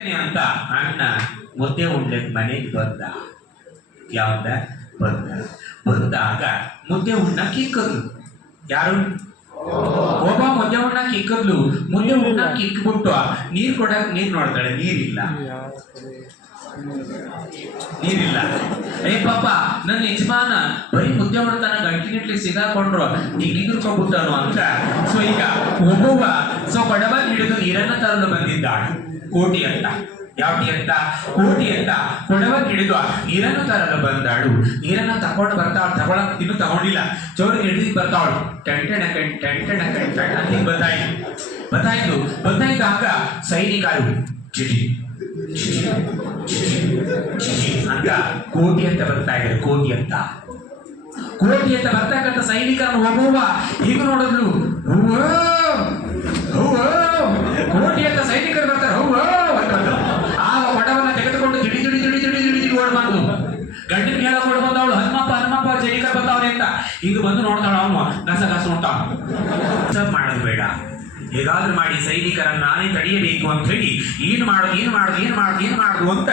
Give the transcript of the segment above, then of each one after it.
ಅಂತ ಅಣ್ಣ ಮುದ್ದೆ ಉಣ್ಲಿಕ್ಕೆ ಮನೆಗೆ ಬಂದ. ಯಾವ್ದ? ಬಂದ. ಬಂದಾಗ ಮುದ್ದೆ ಉಣ್ಣಕ್ಕೆ ಇಕ್ಕದ್ಲು ಯಾರು? ಒಬ್ಬ ಮುದ್ದೆ ಉಣ್ಣಕ್ಕೆ ಇಕ್ಕದ್ಲು ಮುದ್ದೆ ಉಣ್ಣಕ್ಕೆ ಇಕ್ಬಿಟ್ಟು ನೀರ್ ಕೊಡಕ್ ನೀರ್ ನೋಡ್ತಾಳೆ, ನೀರಿಲ್ಲ. ನೀರಿಲ್ಲ. ಏ ಪಾಪ, ನನ್ನ ಯಜಮಾನ ಬರೀ ಮುದ್ದೆ ಮಾಡ್ತಾನ ಗಂಟಿನಿಟ್ಲಿ ಸಿಗಾಕೊಂಡ್ರು. ಈಗ ನಿಗಿರ್ಕೊಬಿಟ್ಟನು ಅಂತ. ಸೊ ಈಗ ಒಬ್ಬ ಸೊ ಬಡವ ಹಿಡಿದು ನೀರನ್ನ ತರಲು ಬಂದಿದ್ದಾಳೆ. ಕೋಟಿ ಅಂತ ಯಾವಟಿ ಅಂತ ಕೋಟಿ ಅಂತ ಕೊಡವ ಹಿಡಿದು ನೀರನ್ನು ತರಲು ಬಂದಾಳು. ನೀರನ್ನ ತಕೊಂಡು ಬರ್ತಾಳು ತಗೊಳಕ್ ಇನ್ನು ತಗೊಂಡಿಲ್ಲ. ಚೋರ್ ಹಿಡಿದು ಬರ್ತಾಳು. ಟೆಂಟೆಣ ಟೆಂಟೆಣ ಕಣ್ ಟೆಂಟ್ ಅಂತ ಬರ್ತಾಯಿದ್ದು ಬರ್ತಾಯಿದ್ದಾಗ ಸೈನಿಕರು ಚಿಟಿ ಅಂತ ಕೋಟಿ ಅಂತ ಬರ್ತಾ ಇದ್ದಾರೆ. ಕೋಟಿ ಅಂತ ಕೋಟಿ ಅಂತ ಬರ್ತಕ್ಕಂಥ ಸೈನಿಕರನ್ನು ಹೋಗುವ ಈಗ ನೋಡಿದ್ರು ಕೋಟಿ ಗಂಡಿನ ಹೇಳಕ್ ಕೊಡ್ ಬಂದವಳು, ಹನುಮಪ್ಪ ಹನುಮಪ್ಪ ಸೈನಿಕರು ಬಂದವನೇ ಅಂತ. ಇದು ಬಂದು ನೋಡ್ತಾಳ ಅವನು ಗಸ ಗಸ ನೋಡ್ತಾವ ಮಾಡೋದು ಬೇಡ. ಹೇಗಾದ್ರೂ ಮಾಡಿ, ಸೈನಿಕರನ್ನ ನಾನೇ ತಡೆಯಬೇಕು ಅಂತ ಹೇಳಿ, ಏನ್ ಮಾಡೋದು ಏನ್ ಮಾಡೋದು ಏನ್ ಮಾಡೋದು ಏನ್ ಮಾಡೋದು ಅಂತ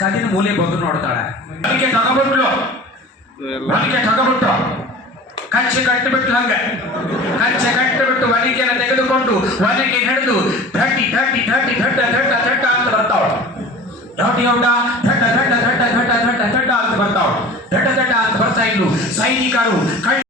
ಕದಿನ ಮೂಲೆ ಬಂದು ನೋಡ್ತಾಳೆ. ಅದಕ್ಕೆ ತಗೊಬಿಟ್ಲು. ಅದಕ್ಕೆ ತಗೊಬಿಟ್ಟು ಕಚ್ಚೆ ಕಟ್ಟಿಬಿಟ್ಟು ಹಂಗೆ. ಕಚ್ಚೆ ಕಟ್ಟಿಬಿಟ್ಟು ಒಲಿಗೆನ ತೆಗೆದುಕೊಂಡು ವಲಿಕೆ ಹಿಡಿದು ಧಟ್ಟಿ ಧಟ್ಟಿ ಧಟ್ಟಿ ಧಟ್ಟ ಧಟ್ಟ ಧಟ್ಟ ಅಂತ ಬರ್ತಾವಳು. ಯಾವ್ದ ಥಟ್ಟ ಧಟ್ಟ ಧಟ್ಟ ಧಟ್ಟ ದಟ್ಟ ಧಟ್ಟ ಅಂತ ಬರ್ತಾ ಇದ್ರು ಸೈನಿಕರು